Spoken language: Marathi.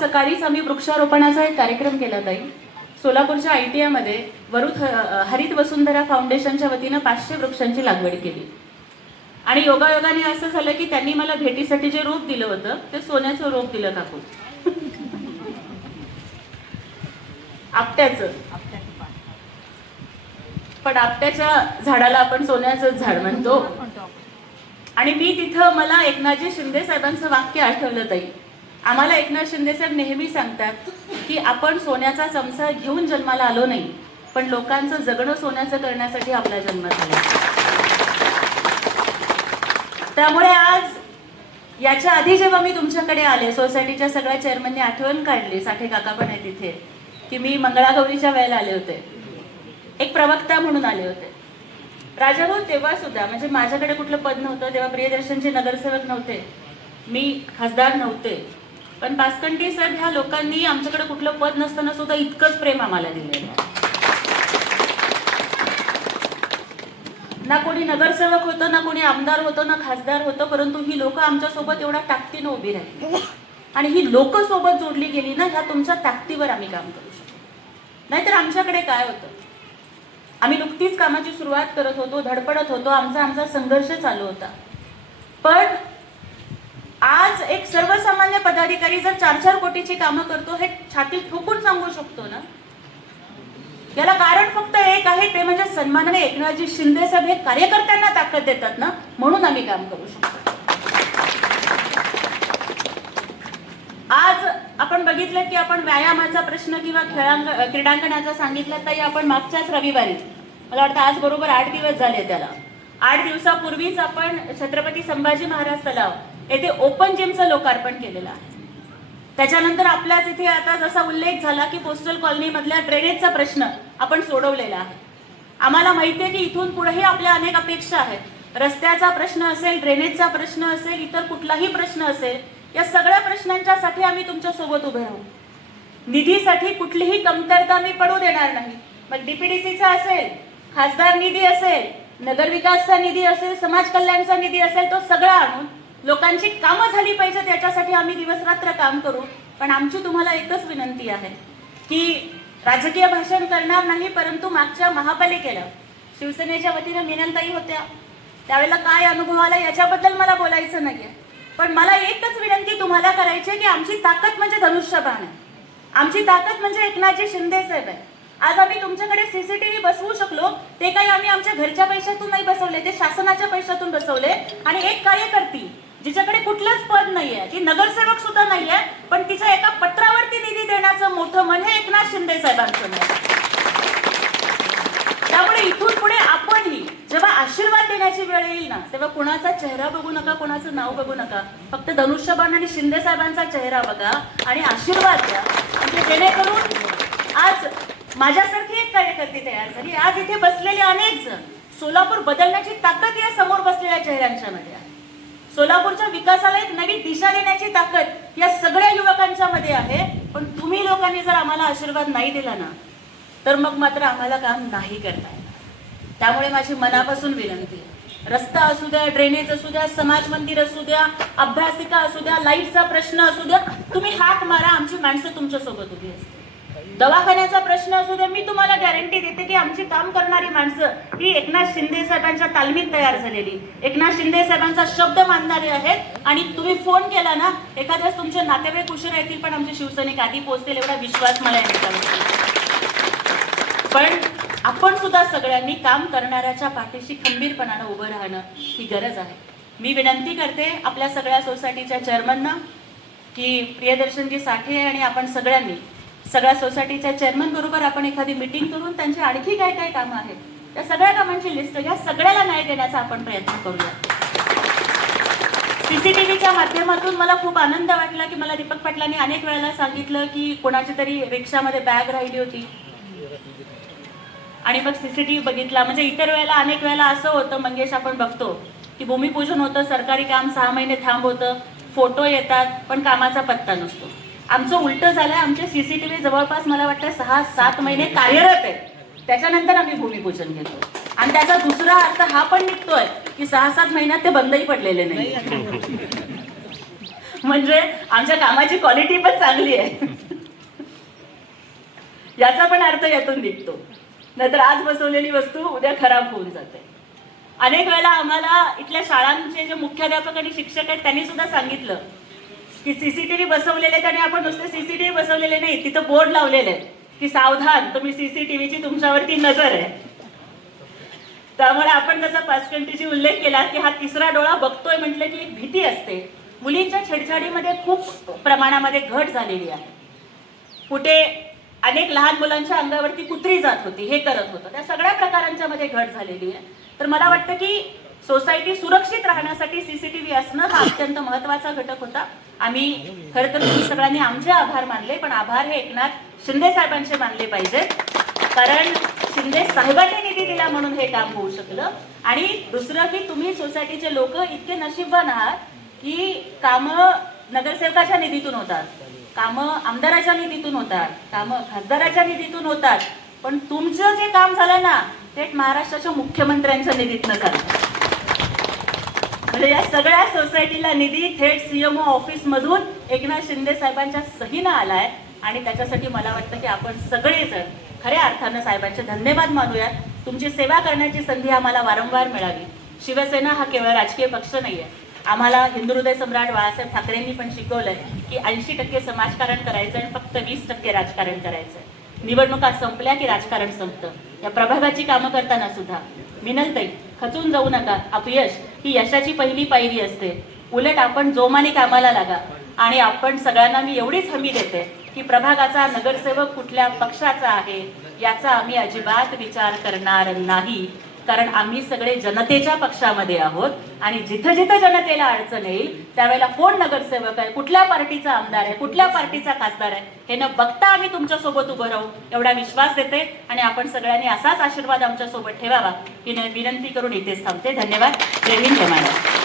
सकाळीच आम्ही वृक्षारोपणाचा एक कार्यक्रम केला ताई. सोलापूरच्या ITI मध्ये वरुथ हरित वसुंधरा फाउंडेशनच्या वतीनं 500 वृक्षांची लागवड केली. आणि योगायोगाने असं झालं की त्यांनी मला भेटीसाठी जे रोप दिलं होतं ते सोन्याचं रोप दिलं काकू. आपट्याचं. पण आपट्याच्या झाडाला आपण सोन्याचं झाड म्हणतो. आणि मी तिथं मला एकनाथजी शिंदे साहेबांचं वाक्य आठवलं ताई. आम्हाला एकनाथ शिंदे साहेब नेहमी सांगतात की आपण सोन्याचा चमचा घेऊन जन्माला आलो नाही, पण लोकांचं जगणं सोन्याचं करण्यासाठी आपला जन्म झाला. त्यामुळे आज याच्या आधी जेव्हा मी तुमच्याकडे आले, सोसायटीच्या सगळ्या चेअरमनने आठवण काढली, साठे काका पण आहे तिथे, की मी मंगळागौरीच्या वेळेला आले होते, एक प्रवक्ता म्हणून आले होते. राजाभाऊ तेव्हा सुद्धा म्हणजे माझ्याकडे कुठलं पद नव्हतं, तेव्हा प्रियदर्शनचे नगरसेवक नव्हते, मी खासदार नव्हते, पण पासकंटी साहेब ह्या लोकांनी आमच्याकडे कुठलं पद नसताना सुद्धा इतकंच प्रेम आम्हाला दिलेलं. ना कोणी नगरसेवक होतं, ना कोणी आमदार होतं, ना खासदार होतं, परंतु ही लोक आमच्या सोबत एवढ्या ताकदीनं उभी राहिली. आणि ही लोक सोबत जोडली गेली ना, ह्या तुमच्या ताकदीवर आम्ही काम करू शकतो. नाहीतर आमच्याकडे काय होतं, आम्ही नुकतीच कामाची सुरुवात करत होतो, धडपडत होतो, आमचा संघर्ष चालू होता. पण आज एक सर्वसामान्य पदाधिकारी जर 4-4 कोटीची कामं करतो, हे छाती ठोकून सांगू शकतो ना. याला कारण फक्त एक आहे, ते म्हणजे सन्मानाने एकनाथजी शिंदे साहेब हे कार्यकर्त्यांना ताकद देतात ना, म्हणून आम्ही काम करू शकतो. आज आपण बघितलं की आपण व्यायामाचा प्रश्न किंवा क्रीडांगणाचा सांगितलं, ताई आपण मागच्याच रविवारी, मला वाटतं आज बरोबर 8 दिवस झाले त्याला, 8 दिवसापूर्वीच आपण छत्रपती संभाजी महाराज तलाव येथे ओपन जिमचं लोकार्पण केलेलं आहे. त्याच्यानंतर आपल्याच इथे आता जसा उल्लेख झाला की पोस्टल कॉलनी मधल्या ड्रेनेजचा प्रश्न आपण सोडवलेला आहे. आम्हाला माहिती आहे की इथून पुढेही आपल्या अनेक अपेक्षा आहेत. रस्त्याचा प्रश्न असेल, ड्रेनेजचा प्रश्न असेल, इतर कुठलाही प्रश्न असेल, या सगळ्या प्रश्नांच्यासाठी आम्ही तुमच्या सोबत उभे राहू. निधीसाठी कुठलीही कमतरता मी पडू देणार नाही. मग DPDCचा असेल, खासदार निधी असेल, नगरविकासचा निधी असेल, समाज कल्याणचा निधी असेल, तो सगळा आणून लोकांची कामं झाली पाहिजेत याच्यासाठी आम्ही दिवस रात्र काम करू. पण आमची तुम्हाला एकच विनंती आहे की राजकीय भाषण करणार नाही, परंतु मागच्या महापालिकेला शिवसेनेच्या वतीनं मीनलताई होत्या, त्यावेळेला काय अनुभव आला याच्याबद्दल मला बोलायचं नाहीये. पण मला एकच विनंती तुम्हाला करायची आहे की आमची ताकद म्हणजे धनुष्यबाण आहे, आमची ताकद म्हणजे एकनाथजी शिंदे साहेब आहे. आज आम्ही तुमच्याकडे CCTV बसवू शकलो, ते काही आम्ही आमच्या घरच्या पैशातून नाही बसवले, ते शासनाच्या पैशातून बसवले. आणि एक कार्यकर्ती जिच्याकडे कुठलंच पद नाहीये, ती नगरसेवक सुद्धा नाहीये, पण तिच्या एका पत्रावरती निधी देण्याचं मोठं मन हे एकनाथ शिंदे साहेबांचं नाही. त्यामुळे इथून पुढे आपणही जेव्हा आशीर्वाद देण्याची वेळ येईल ना, तेव्हा कुणाचा चेहरा बघू नका, कुणाचं नाव बघू नका, फक्त धनुष्यबाण आणि शिंदे साहेबांचा चेहरा बघा आणि आशीर्वाद द्या. म्हणजे जेणेकरून आज माझ्यासारखी एक कार्यकर्ती तयार झाली. आज इथे बसलेले अनेक जण, सोलापूर बदलण्याची ताकद या समोर बसलेल्या चेहऱ्यांच्या मध्ये आहे. सोलापूरच्या विकासाला एक नवी दिशा देण्याची ताकद या सगळ्या युवकांच्या मध्ये आहे. पण तुम्ही लोकांनी जर आम्हाला आशीर्वाद नाही दिला ना, तर मग मात्र आम्हाला काम नाही करता येणार. त्यामुळे माझी मनापासून विनंती आहे, रस्ता असू द्या, ड्रेनेज असू द्या, समाज मंदिर असू द्या, अभ्यासिका असू द्या, लाईटचा प्रश्न असू द्या, तुम्ही हाक मारा, आमची माणसं तुमच्या सोबत उभी असते. दवाखान्याचा प्रश्न असू द्या, मी तुम्हाला गॅरंटी देते की आमची काम करणारी माणसं ही एकनाथ शिंदे साहेबांच्या तालमीत तयार झालेली, एकनाथ शिंदे साहेबांचा शब्द मानणारे आहेत. आणि तुम्ही फोन केला ना, एखाद्याच तुमचे नातेवाईक उशिरा येतील, पण आमचे शिवसैनिक आधी पोहोचतील, एवढा विश्वास मला याच्यावर. पण आपण सुद्धा सगळ्यांनी काम करणाऱ्याच्या पाठीशी खंबीरपणानं उभं राहणं ही गरज आहे. मी विनंती करते आपल्या सगळ्या सोसायटीच्या चेअरमनना की प्रियदर्शनजी साठे आणि आपण सगळ्यांनी सगळ्या सोसायटीच्या चेअरमन बरोबर आपण एखादी मीटिंग करून त्यांची आणखी काय काय कामं आहेत त्या सगळ्या कामांची लिस्ट घ्या, सगळ्याला न्याय देण्याचा आपण प्रयत्न करूया. CCTVच्या माध्यमातून मला खूप आनंद वाटला की मला दीपक पाटलांनी अनेक वेळेला सांगितलं की कोणाची तरी रिक्षामध्ये बॅग राहिली होती आणि मग CCTV बघितला. म्हणजे इतर वेळेला अनेक वेळेला असं होतं मंगेश, आपण बघतो की भूमिपूजन होतं, सरकारी काम 6 महिने थांब होतं, फोटो येतात, पण कामाचा पत्ता नसतो. आमचं उलटं झालंय, आमचे CCTV जवळपास मला वाटतं 6-7 महिने कार्यरत आहेत, त्याच्यानंतर आम्ही भूमिपूजन घेतो. आणि त्याचा दुसरा अर्थ हा पण निघतोय की 6-7 महिन्यात ते बंदही पडलेले नाही. म्हणजे आमच्या कामाची क्वालिटी पण चांगली आहे याचा पण अर्थ यातून निघतो. नाहीतर आज बसवलेली वस्तू उद्या खराब होऊन जाते. अनेक वेळेला आम्हाला इथल्या शाळांचे जे मुख्याध्यापक आणि शिक्षक आहेत त्यांनी सुद्धा सांगितलं की सीसीटीव्ही बसवलेले आहेत आणि आपण नुसते सीसीटीव्ही बसवलेले नाही, तिथं बोर्ड लावलेले आहेत की सावधान, तुम्ही सीसीटीव्हीची तुमच्यावरती नजर आहे. त्यामुळे आपण जसा पाचकंटीची उल्लेख केला की हा तिसरा डोळा बघतोय म्हटलं की एक भीती असते. मुलींच्या छेडछाडीमध्ये खूप प्रमाणामध्ये घट झालेली आहे. कुठे अनेक लहान मुलांच्या अंगावरती कुत्री जात होती, हे करत होतं, त्या सगळ्या प्रकारांच्या मध्ये घट झालेली आहे. तर मला वाटतं की सोसायटी सुरक्षित राहण्यासाठी सीसीटीव्ही असणं हा अत्यंत महत्वाचा घटक होता. आम्ही खरं तर तुम्ही सगळ्यांनी आमचे आभार मानले, पण आभार हे एकनाथ शिंदे साहेबांचे मानले पाहिजेत. कारण शिंदे साहेबांनी निधी दिला म्हणून हे काम होऊ शकलं. आणि दुसरं की तुम्ही सोसायटीचे लोक इतके नशीबवान आहात की कामं नगरसेवकाच्या निधीतून होतात, कामं आमदाराच्या निधीतून होतात, कामं खासदाराच्या निधीतून होतात, पण तुमचं जे काम झालं ना थेट महाराष्ट्राच्या मुख्यमंत्र्यांच्या निधीतनं झालं. म्हणजे या सगळ्या सोसायटीला निधी थेट सीएमओ ऑफिस मधून एकनाथ शिंदे साहेबांच्या सहीनं आलाय. आणि त्याच्यासाठी मला वाटतं की आपण सगळेजण खऱ्या अर्थानं साहेबांचे धन्यवाद मानूयात. तुमची सेवा करण्याची संधी आम्हाला वारंवार मिळावी. शिवसेना हा केवळ राजकीय पक्ष नाहीये. आम्हाला हिंदुहृदय सम्राट बाळासाहेब ठाकरेंनी पण शिकवलंय की 80% समाजकारण करायचं आणि फक्त 20% राजकारण करायचंय. निवडणुका संपल्या की राजकारण संपतं. या प्रभागाची कामं करताना सुद्धा मिनलताई, खचून जाऊ नका. अपयश ही यशाची पहिली पायरी असते. उलट आपण जोमाने कामाला लागा. आणि आपण सगळ्यांना मी एवढीच हमी देते की प्रभागाचा नगरसेवक कुठल्या पक्षाचा आहे याचा आम्ही अजिबात विचार करणार नाही. कारण आम्ही सगळे जनतेच्या पक्षामध्ये आहोत. आणि जिथं जिथं जनतेला अडचण येईल त्यावेळेला कोण नगरसेवक आहे, कुठल्या पार्टीचा आमदार आहे, कुठल्या पार्टीचा खासदार आहे, हे न बघता आम्ही तुमच्या सोबत उभं राहू एवढा विश्वास देते. आणि आपण सगळ्यांनी असाच आशीर्वाद आमच्या सोबत ठेवावा ही विनंती करून इथेच थांबते. धन्यवाद. जय हिंद, जय महाराष्ट्र.